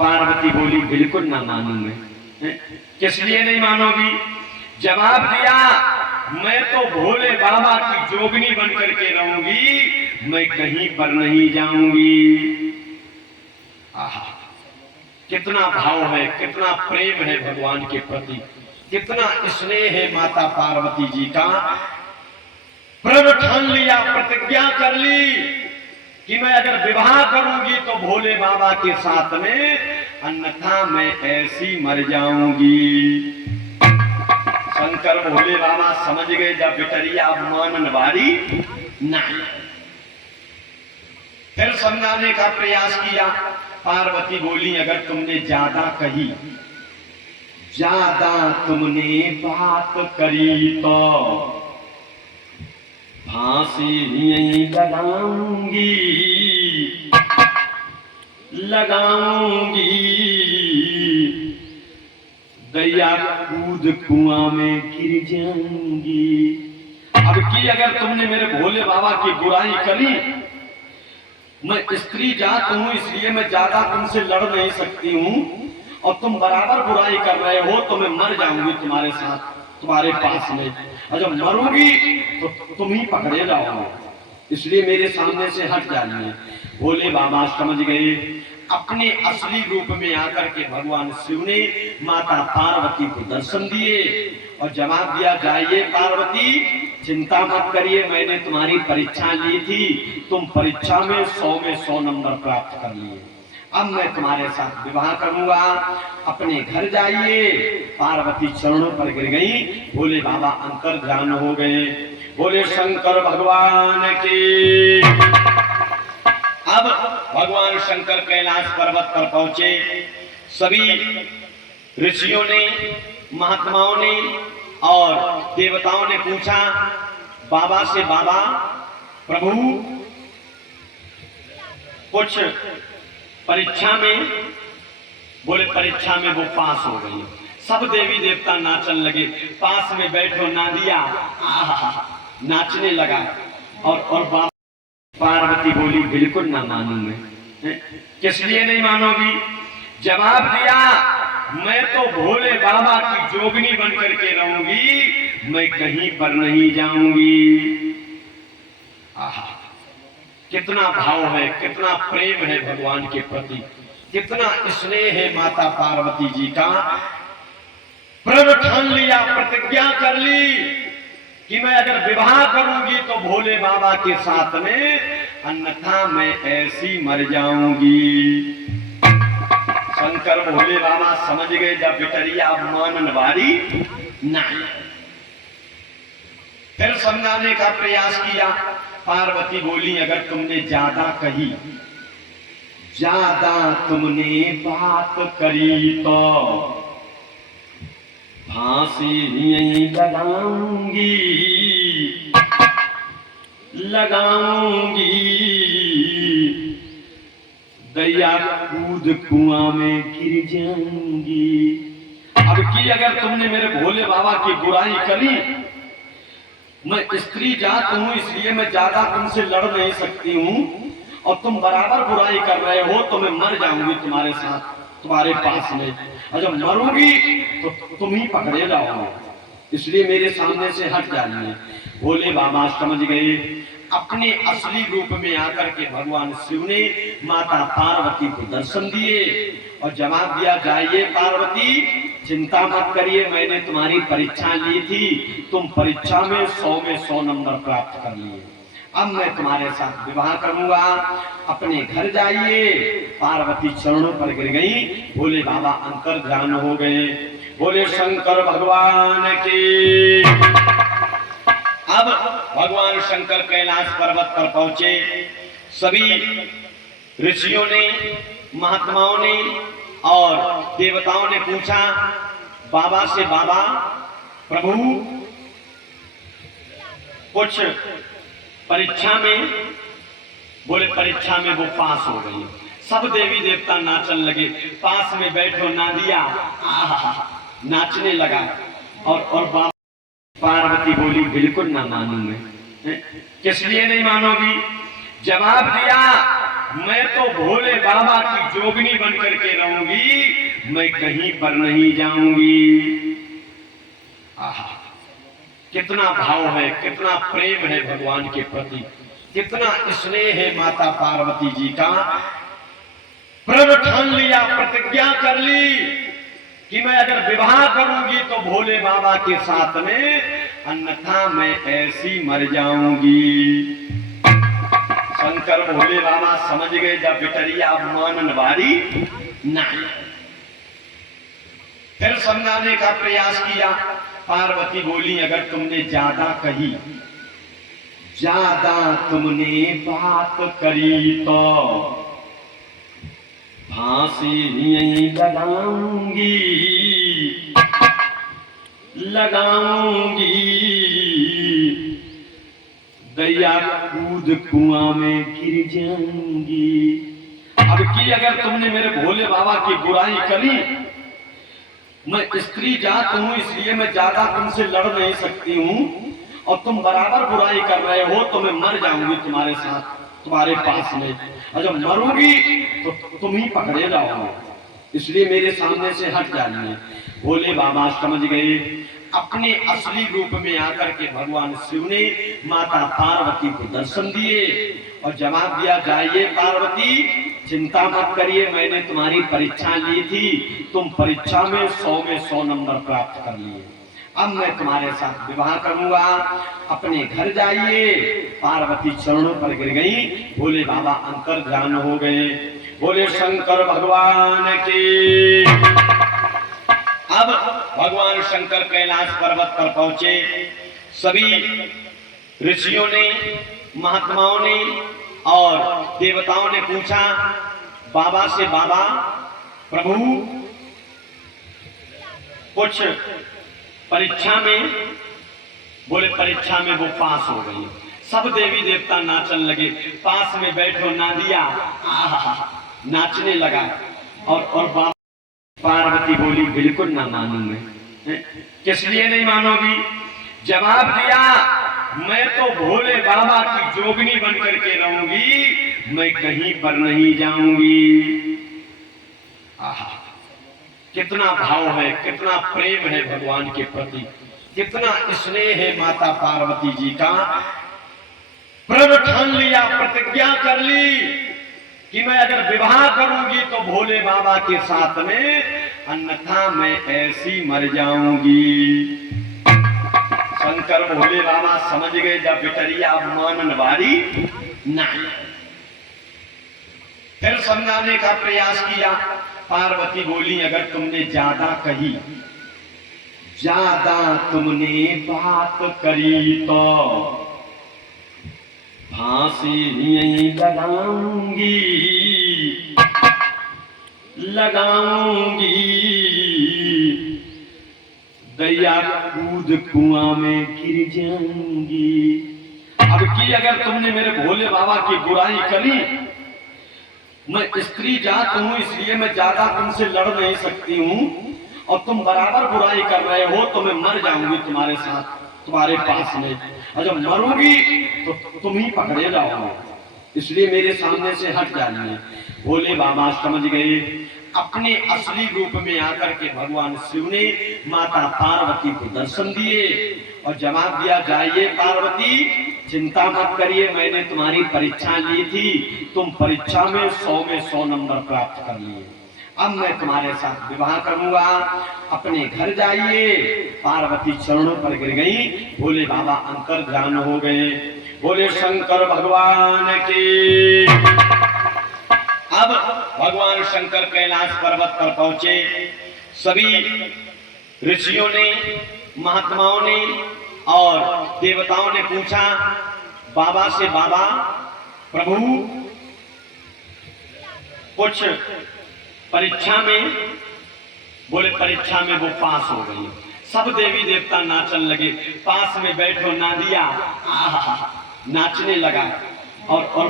पार्वती बोली बिल्कुल ना मानूं मैं। किस लिए नहीं मानोगी? जवाब दिया, मैं तो भोले बाबा की जोगनी बन करके रहूंगी, मैं कहीं पर नहीं जाऊंगी। आहा, कितना भाव है, कितना प्रेम है भगवान के प्रति, कितना स्नेह है माता पार्वती जी का। प्रण ठान लिया, प्रतिज्ञा कर ली कि मैं अगर विवाह करूंगी तो भोले बाबा के साथ में, अन्यथा मैं ऐसी मर जाऊंगी। शंकर भोले बाबा समझ गए जब बिटरिया मानन वाली नहीं। फिर समझाने का प्रयास किया। पार्वती बोली, अगर तुमने ज्यादा कही, ज्यादा तुमने बात करी तो फांसी यहीं लगाऊंगी, लगाऊंगी। दैया कूद कुआं में गिर जाऊंगी। अब की अगर तुमने मेरे भोले बाबा की बुराई करी, मैं स्त्री जात हूं इसलिए मैं ज्यादा तुमसे लड़ नहीं सकती हूं, और तुम बराबर बुराई कर रहे हो तो मैं मर जाऊंगी तुम्हारे साथ, तुम्हारे पास में। और जब मरूंगी तो तुम ही पकड़े जाओगे, इसलिए मेरे सामने से हट जाइए। भोले बाबा समझ गए। अपने असली रूप में आकर के भगवान शिव ने माता पार्वती को दर्शन दिए और जवाब दिया, जाइए पार्वती, चिंता मत करिए, मैंने तुम्हारी परीक्षा ली थी, तुम परीक्षा में 100 में 100 नंबर प्राप्त कर लिए, अब मैं तुम्हारे साथ विवाह करूंगा, अपने घर जाइए। पार्वती चरणों पर गिर गई। भोले बाबा अंतर्ध्यान हो गए। बोले शंकर भगवान की। अब भगवान शंकर कैलाश पर्वत पर पहुंचे। सभी ऋषियों ने, महात्माओं ने और देवताओं ने पूछा बाबा से, बाबा प्रभु कुछ परीक्षा में, बोले परीक्षा में वो पास हो गई। सब देवी देवता नाचन लगे, पास में बैठो ना दिया नाचने लगा। और बाबा पार्वती बोली बिल्कुल ना मानूं मैं। किस लिए नहीं मानोगी? जवाब दिया, मैं तो भोले बाबा की जोगनी बन करके रहूंगी, मैं कहीं पर नहीं जाऊंगी। आहा, कितना भाव है, कितना प्रेम है भगवान के प्रति, कितना स्नेह है माता पार्वती जी का। प्रण ठान लिया, प्रतिज्ञा कर ली कि मैं अगर विवाह करूंगी तो भोले बाबा के साथ में, अन्यथा मैं ऐसी मर जाऊंगी। शंकर भोले बाबा समझ गए जब बिटरिया मानन वाली नहीं। फिर समझाने का प्रयास किया। पार्वती बोली, अगर तुमने ज्यादा कही, ज्यादा तुमने बात करी तो फांसी यहीं लगाऊंगी, लगाऊंगी। दैया कूद कुआं में गिर जाऊंगी। अब की अगर तुमने मेरे भोले बाबा की बुराई करी, मैं स्त्री जात हूं इसलिए मैं ज्यादा तुमसे लड़ नहीं सकती हूं, और तुम बराबर बुराई कर रहे हो तो मैं मर जाऊंगी तुम्हारे साथ, तुम्हारे पास में। और जब मरूंगी तो तुम ही पकड़े जाओगे, इसलिए मेरे सामने से हट जाइए। भोले बाबा समझ गए। अपने असली रूप में आकर के भगवान शिव ने माता पार्वती को दर्शन दिए और जवाब दिया, जाइए पार्वती, चिंता मत करिए, मैंने तुम्हारी परीक्षा ली थी, तुम परीक्षा में 100 में 100 नंबर प्राप्त कर लिए, अब मैं तुम्हारे साथ विवाह करूंगा, अपने घर जाइए। पार्वती चरणों पर गिर गई। भोले बाबा अंतर्ध्यान हो गए। बोले शंकर भगवान की। अब भगवान शंकर कैलाश पर्वत पर पहुंचे। सभी ऋषियों ने, महात्माओं ने और देवताओं ने पूछा बाबा से, बाबा प्रभु कुछ परीक्षा में, बोले परीक्षा में वो पास हो गई। सब देवी देवता नाचन लगे, पास में बैठो ना दिया नाचने लगा। और बाबा पार्वती बोली बिल्कुल ना मानूं मैं। किस लिए नहीं मानोगी? जवाब दिया, मैं तो भोले बाबा की जोगनी बन करके रहूंगी, मैं कहीं पर नहीं जाऊंगी। आहा, कितना भाव है, कितना प्रेम है भगवान के प्रति, कितना स्नेह है माता पार्वती जी का। प्रण ठान लिया, प्रतिज्ञा कर ली कि मैं अगर विवाह करूंगी तो भोले बाबा के साथ में, अन्यथा मैं ऐसी मर जाऊंगी। शंकर भोले बाबा समझ गए जब बिटरिया मानन वाली नहीं। फिर समझाने का प्रयास किया। पार्वती बोली, अगर तुमने ज्यादा कही, ज्यादा तुमने बात करी तो फांसी यहीं लगाऊंगी, लगाऊंगी। दैया कूद कुआं में गिर जाऊंगी। अब की अगर तुमने मेरे भोले बाबा की बुराई करी, मैं स्त्री जात हूं इसलिए मैं ज्यादा तुमसे लड़ नहीं सकती हूं, और तुम बराबर बुराई कर रहे हो तो मैं मर जाऊंगी तुम्हारे साथ, तुम्हारे पास में। और जब मरूंगी तो तुम ही पकड़े जाओगे, इसलिए मेरे सामने से हट जाइए। भोले बाबा समझ गए। अपने असली रूप में आकर के भगवान शिव ने माता पार्वती को दर्शन दिए और जवाब दिया, जाइए पार्वती, चिंता मत करिए, मैंने तुम्हारी परीक्षा ली थी, तुम परीक्षा में 100 में 100 नंबर प्राप्त कर लिए, अब मैं तुम्हारे साथ विवाह करूंगा, अपने घर जाइए। पार्वती चरणों पर गिर गई। भोले बाबा अंतर्ध्यान हो गए। बोले शंकर भगवान की। अब भगवान शंकर कैलाश पर्वत पर पहुंचे। सभी ऋषियों ने, महात्माओं ने और देवताओं ने पूछा बाबा से, बाबा प्रभु कुछ परीक्षा में, बोले परीक्षा में वो पास हो गई। सब देवी देवता नाचन लगे, पास में बैठो ना दिया नाचने लगा। और बाबा पार्वती बोली, बिल्कुल ना मानू मैं। किस लिए नहीं मानोगी? जवाब दिया, मैं तो भोले बाबा की जोगनी बन करके रहूंगी, मैं कहीं पर नहीं जाऊंगी। आहा, कितना भाव है, कितना प्रेम है भगवान के प्रति, कितना स्नेह है माता पार्वती जी का। प्रण ठान लिया, प्रतिज्ञा कर ली कि मैं अगर विवाह करूंगी तो भोले बाबा के साथ में, अन्यथा मैं ऐसी मर जाऊंगी। शंकर भोले बाबा समझ गए जब बिटरिया मानन वाली नहीं। फिर समझाने का प्रयास किया। पार्वती बोली, अगर तुमने ज्यादा कही, ज्यादा तुमने बात करी तो फांसी यहीं लगाऊंगी, लगाऊंगी। दैया कूद कुआं में गिर जाऊंगी। अब की अगर तुमने मेरे भोले बाबा की बुराई करी, मैं स्त्री जात हूं इसलिए मैं ज्यादा तुमसे लड़ नहीं सकती हूं, और तुम बराबर बुराई कर रहे हो तो मैं मर जाऊंगी तुम्हारे साथ, तुम्हारे पास में। और जब मरूंगी तो तुम ही पकड़े जाओगे, इसलिए मेरे सामने से हट जाइए। भोले बाबा समझ गए। अपने असली रूप में आकर के भगवान शिव ने माता पार्वती को दर्शन दिए और जवाब दिया, जाइए पार्वती, चिंता मत करिए, मैंने तुम्हारी परीक्षा ली थी, तुम परीक्षा में 100 में 100 नंबर प्राप्त कर लिए, अब मैं तुम्हारे साथ विवाह करूंगा, अपने घर जाइए। पार्वती चरणों पर गिर गई। भोले बाबा अंतर्ध्यान हो गए। बोले शंकर भगवान की। अब भगवान शंकर कैलाश पर्वत पर पहुंचे। सभी ऋषियों ने, महात्माओं ने और देवताओं ने पूछा बाबा से, बाबा प्रभु कुछ परीक्षा में, बोले परीक्षा में वो पास हो गई। सब देवी देवता नाचन लगे, पास में बैठो ना दिया नाचने लगा। और